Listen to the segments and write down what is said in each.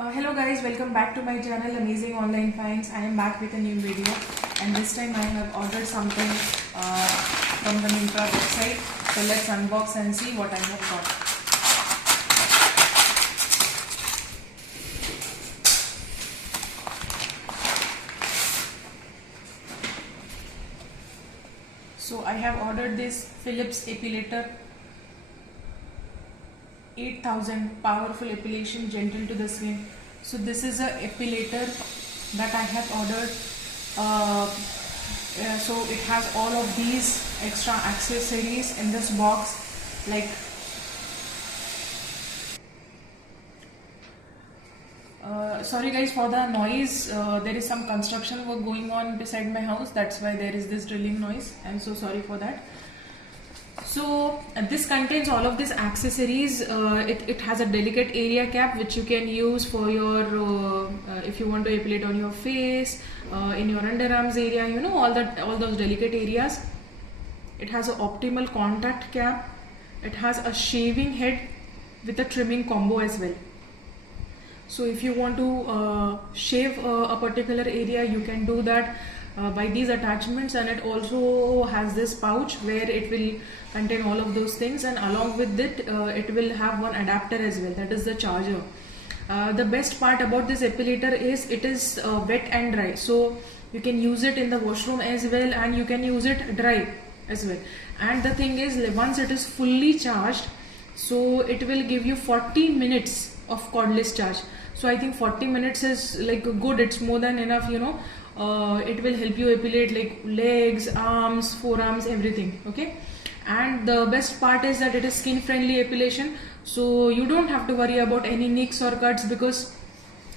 Hello guys, welcome back to my channel Amazing Online Finds. I am back with a new video and this time I have ordered something from the Myntra website. So let's unbox and see what I have got. So I have ordered this Philips epilator 8000 powerful epilation, gentle to the skin. So this is a epilator that I have ordered. So it has all of these extra accessories in this box, like sorry guys for the noise, there is some construction work going on beside my house, that's why there is this drilling noise. I'm so sorry for that. So this contains all of these accessories. It has a delicate area cap which you can use for your if you want to epilate on your face, in your underarms area, you know, all those delicate areas. It has an optimal contact cap. It has a shaving head with a trimming combo as well. So if you want to shave a particular area, you can do that by these attachments, and it also has this pouch where it will contain all of those things, and along with it it will have one adapter as well, that is the charger. The best part about this epilator is it is wet and dry, so you can use it in the washroom as well and you can use it dry as well. And the thing is, once it is fully charged, so it will give you 40 minutes of cordless charge. So I think 40 minutes is like good, it's more than enough, you know. It will help you epilate like legs, arms, forearms, everything. Okay, and the best part is that it is skin friendly epilation, so you don't have to worry about any nicks or cuts, because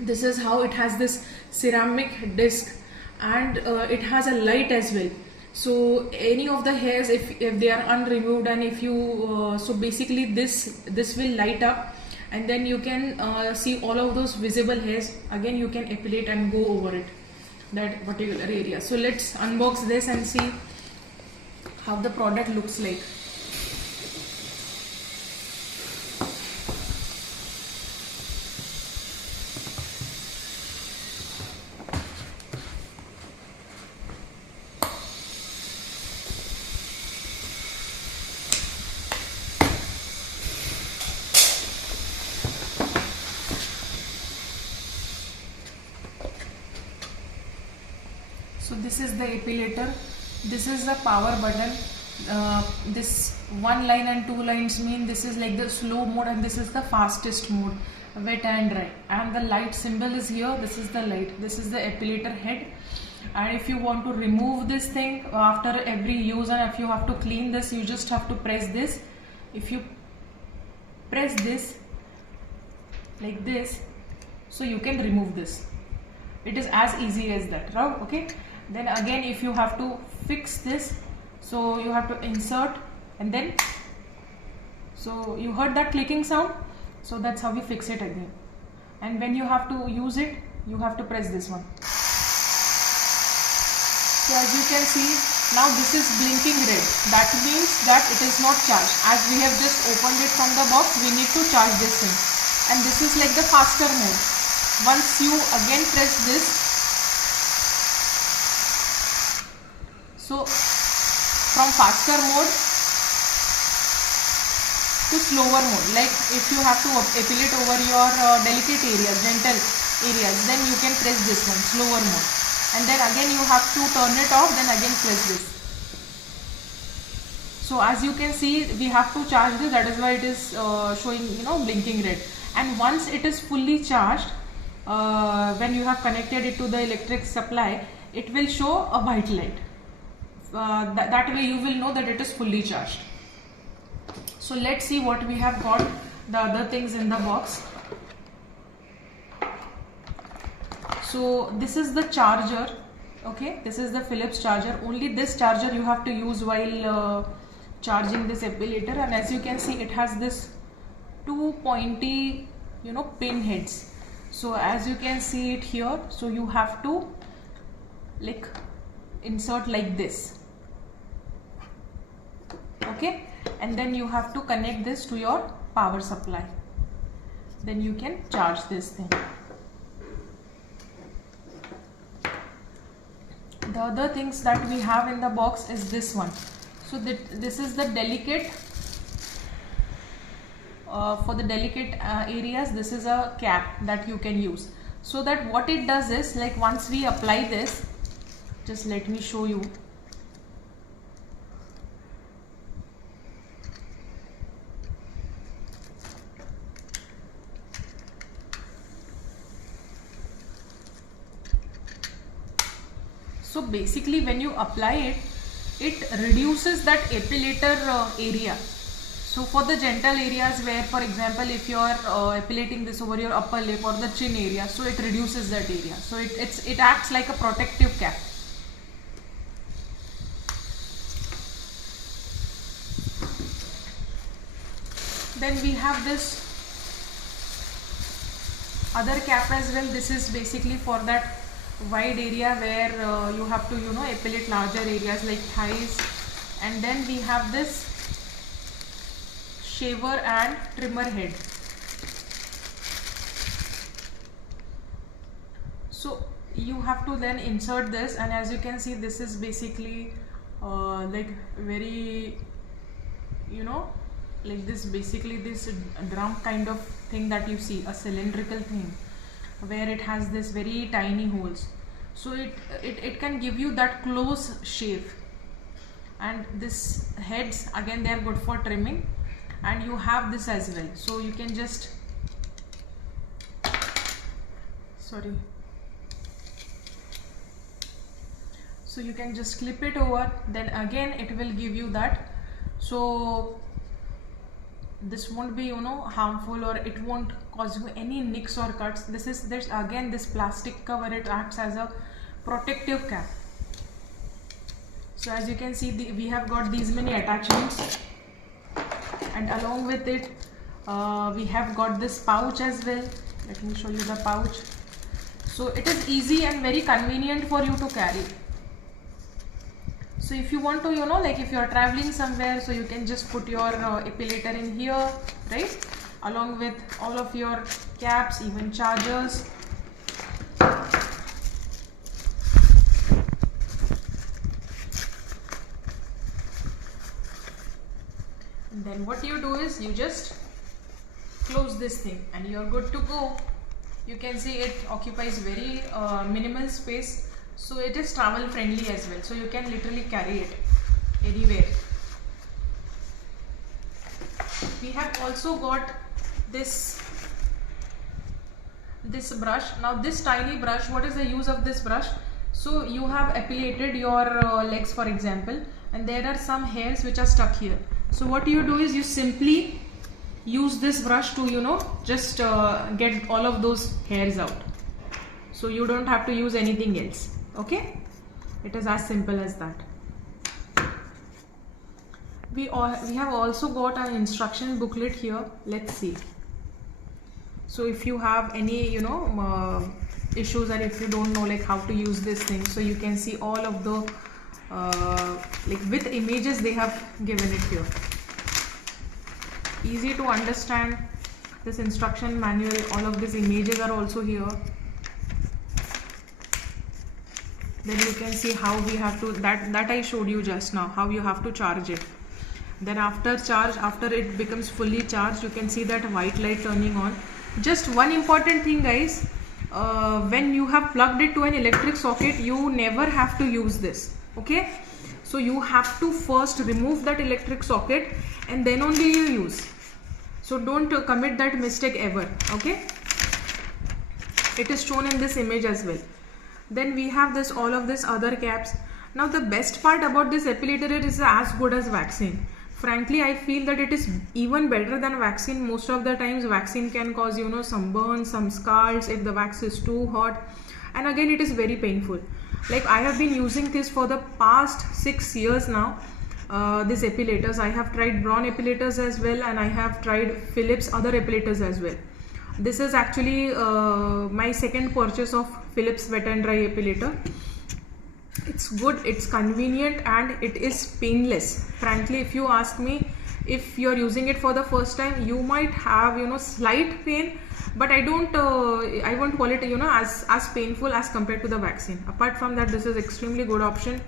this is how it has this ceramic disc, and it has a light as well. So any of the hairs, if they are unremoved, and if you so basically this will light up, and then you can see all of those visible hairs. Again, you can epilate and go over it, that particular area. So let's unbox this and see how the product looks like. So this is the epilator, this is the power button. This one line and two lines mean this is like the slow mode, and this is the fastest mode, wet and dry. And the light symbol is here, this is the light, this is the epilator head. And if you want to remove this thing after every use, and if you have to clean this, you just have to press this. If you press this like this, so you can remove this. It is as easy as that, right? Okay. Then again, if you have to fix this, so you have to insert, and then, so you heard that clicking sound, so that's how you fix it again. And when you have to use it, you have to press this one. So as you can see, now this is blinking red, that means that it is not charged. As we have just opened it from the box, we need to charge this thing, and this is like the faster mode. Once you again press this, so from faster mode to slower mode, like if you have to epilate over your delicate areas, gentle areas, then you can press this one, slower mode, and then again you have to turn it off, then again press this. So as you can see, we have to charge this, that is why it is showing, you know, blinking red. And once it is fully charged, when you have connected it to the electric supply, it will show a white light. That way you will know that it is fully charged. So let's see what we have got, the other things in the box. So this is the charger. Okay, this is the Philips charger. Only this charger you have to use while charging this epilator, and as you can see, it has this two pointy, you know, pin heads. So as you can see it here, so you have to like insert like this. Okay, and then you have to connect this to your power supply. then you can charge this thing. the other things that we have in the box is this one. So this is the delicate, for the delicate areas, this is a cap that you can use. So that what it does is, like once we apply this, just let me show you. So basically when you apply it, it reduces that epilator area. So for the genital areas where, for example, if you are epilating this over your upper lip or the chin area, so it reduces that area. So it acts like a protective cap. Then we have this other cap as well. This is basically for that wide area where you have to, epilate larger areas like thighs. And then we have this shaver and trimmer head. So you have to then insert this, and as you can see, this is basically like very, like this, basically this drum kind of thing that you see, a cylindrical thing where it has this very tiny holes. So it can give you that close shave. And this heads, again, they are good for trimming. And you have this as well, so you can just, so you can just clip it over, then again it will give you that. So this won't be, harmful, or it won't cause you any nicks or cuts. There's again this plastic cover, it acts as a protective cap. So as you can see, we have got these many attachments. And along with it, we have got this pouch as well. Let me show you the pouch. So it is easy and very convenient for you to carry. So if you want to, like if you are traveling somewhere, so you can just put your epilator in here, right? Along with all of your caps, even chargers. Then what you do is you just close this thing and you're good to go. You can see it occupies very minimal space, so it is travel friendly as well, so you can literally carry it anywhere. We have also got this brush. Now this tiny brush, what is the use of this brush? So you have epilated your legs, for example, and there are some hairs which are stuck here. So what you do is you simply use this brush to, just get all of those hairs out. So you don't have to use anything else. Okay? It is as simple as that. We have also got an instruction booklet here. Let's see. So if you have any, issues, and if you don't know like how to use this thing, so you can see all of the like with images they have given it here. Easy to understand. This instruction manual, all of these images are also here. Then you can see how we have to, that I showed you just now, how you have to charge it. Then after charge, after it becomes fully charged, you can see that white light turning on. Just one important thing, guys, when you have plugged it to an electric socket, you never have to use this. Okay, so you have to first remove that electric socket and then only you use. So don't commit that mistake ever. Okay, it is shown in this image as well. Then we have this, all of this other caps. Now the best part about this epilator, it is as good as vaccine. Frankly, I feel that it is even better than vaccine. Most of the times vaccine can cause, some burns, some scars if the wax is too hot, and again it is very painful. Like I have been using this for the past 6 years now. These epilators, I have tried Braun epilators as well, and I have tried Philips other epilators as well. This is actually my second purchase of Philips Wet and Dry epilator. It's good, it's convenient, and it is painless. Frankly, if you ask me, if you're using it for the first time, you might have, you know, slight pain, but I won't call it, you know, as painful as compared to the vaccine. Apart from that, this is extremely good option.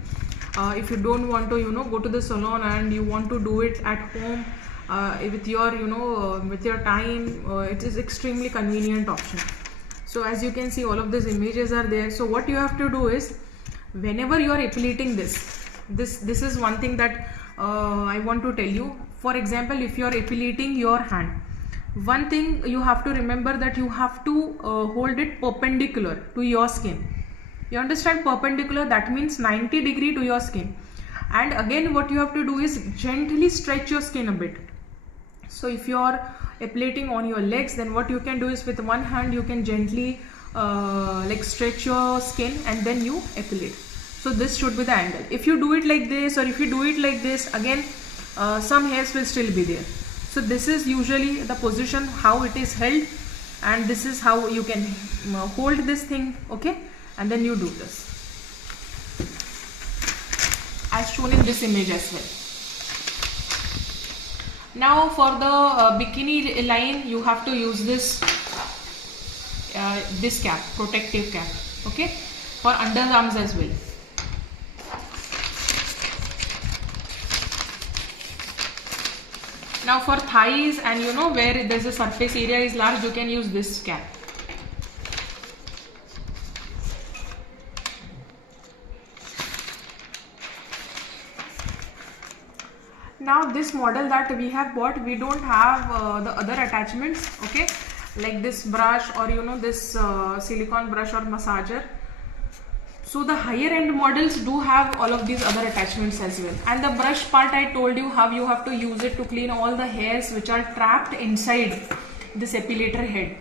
If you don't want to, you know, go to the salon and you want to do it at home with your, you know, with your time, it is extremely convenient option. So as you can see, all of these images are there. So what you have to do is, whenever you are epilating this is one thing that I want to tell you. For example, if you are epilating your hand, one thing you have to remember, that you have to hold it perpendicular to your skin. You understand? Perpendicular, that means 90 degree to your skin. And again, what you have to do is gently stretch your skin a bit. So if you are epilating on your legs, then what you can do is, with one hand you can gently like stretch your skin and then you epilate. So this should be the angle. If you do it like this, or if you do it like this, again some hairs will still be there. So this is usually the position how it is held, and this is how you can hold this thing, okay, and then you do this as shown in this image as well. Now for the bikini line, you have to use this this cap, protective cap, okay, for underarms as well. Now for thighs and, you know, where there's a surface area is large, you can use this cap. Now this model that we have bought, we don't have the other attachments, okay, like this brush, or, you know, this silicone brush or massager. So the higher end models do have all of these other attachments as well. And the brush part, I told you how you have to use it to clean all the hairs which are trapped inside this epilator head.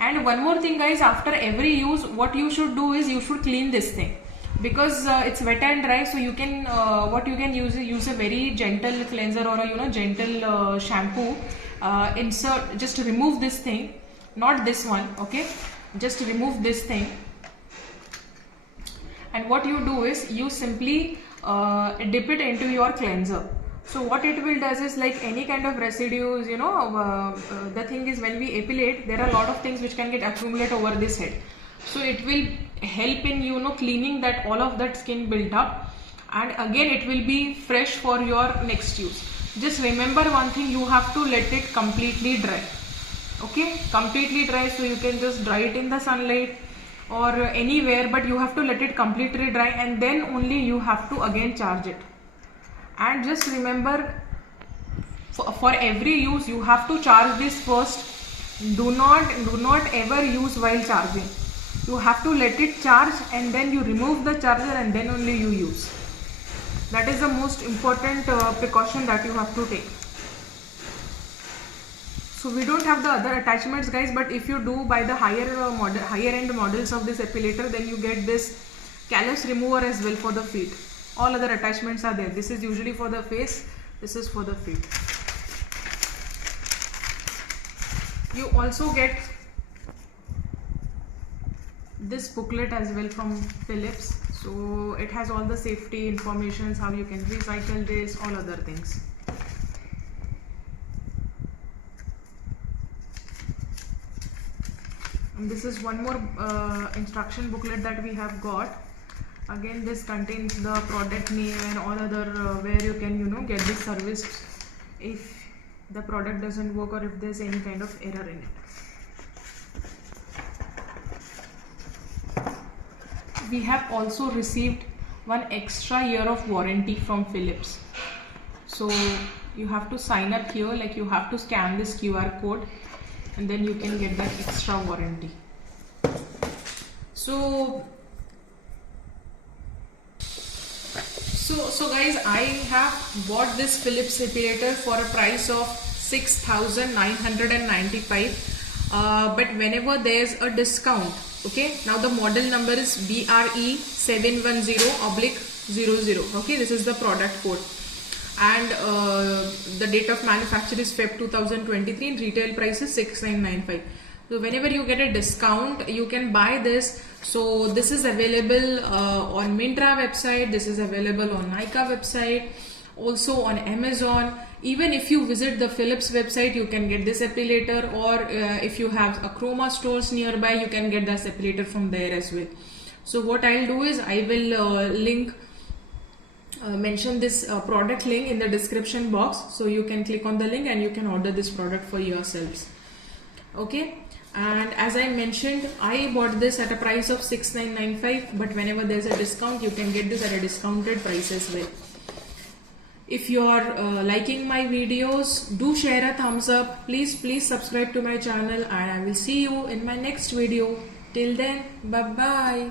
And one more thing guys, after every use, what you should do is, you should clean this thing, because it's wet and dry. So you can what you can use is, use a very gentle cleanser or a, you know, gentle shampoo. Insert, just remove this thing, not this one, okay, just remove this thing. And what you do is, you simply dip it into your cleanser. So what it will does is, like any kind of residues, you know, the thing is, when we epilate, there are a lot of things which can get accumulate over this head. So it will help in, you know, cleaning that, all of that skin built up, and again it will be fresh for your next use. Just remember one thing, you have to let it completely dry, okay, completely dry. So you can just dry it in the sunlight or anywhere, but you have to let it completely dry, and then only you have to again charge it. And just remember, for every use you have to charge this first. Do not ever use while charging. You have to let it charge, and then you remove the charger, and then only you use. That is the most important precaution that you have to take. So we don't have the other attachments guys, but if you do buy the higher end models of this epilator, then you get this callus remover as well for the feet. All other attachments are there. This is usually for the face, this is for the feet. You also get this booklet as well from Philips. So it has all the safety information, how you can recycle this, all other things. And this is one more instruction booklet that we have got. Again, this contains the product name and all other where you can, you know, get this serviced if the product doesn't work or if there's any kind of error in it. We have also received one extra year of warranty from Philips. So you have to sign up here, like you have to scan this QR code, and then you can get that extra warranty. So guys, I have bought this Philips epilator for a price of 6,995, but whenever there's a discount, okay, now the model number is BRE710/00, okay, this is the product code, and the date of manufacture is Feb 2023, and retail price is 6,995. So whenever you get a discount, you can buy this. So this is available on Myntra website, this is available on Nykaa website, also on Amazon. Even if you visit the Philips website, you can get this epilator, or if you have a Chroma stores nearby, you can get this epilator from there as well. So what I'll do is I will mention this product link in the description box, so you can click on the link and you can order this product for yourselves. Okay, and as I mentioned, I bought this at a price of 6,995, but whenever there's a discount, you can get this at a discounted price as well. If you are liking my videos, do share a thumbs up. Please subscribe to my channel, and I will see you in my next video. Till then, bye bye.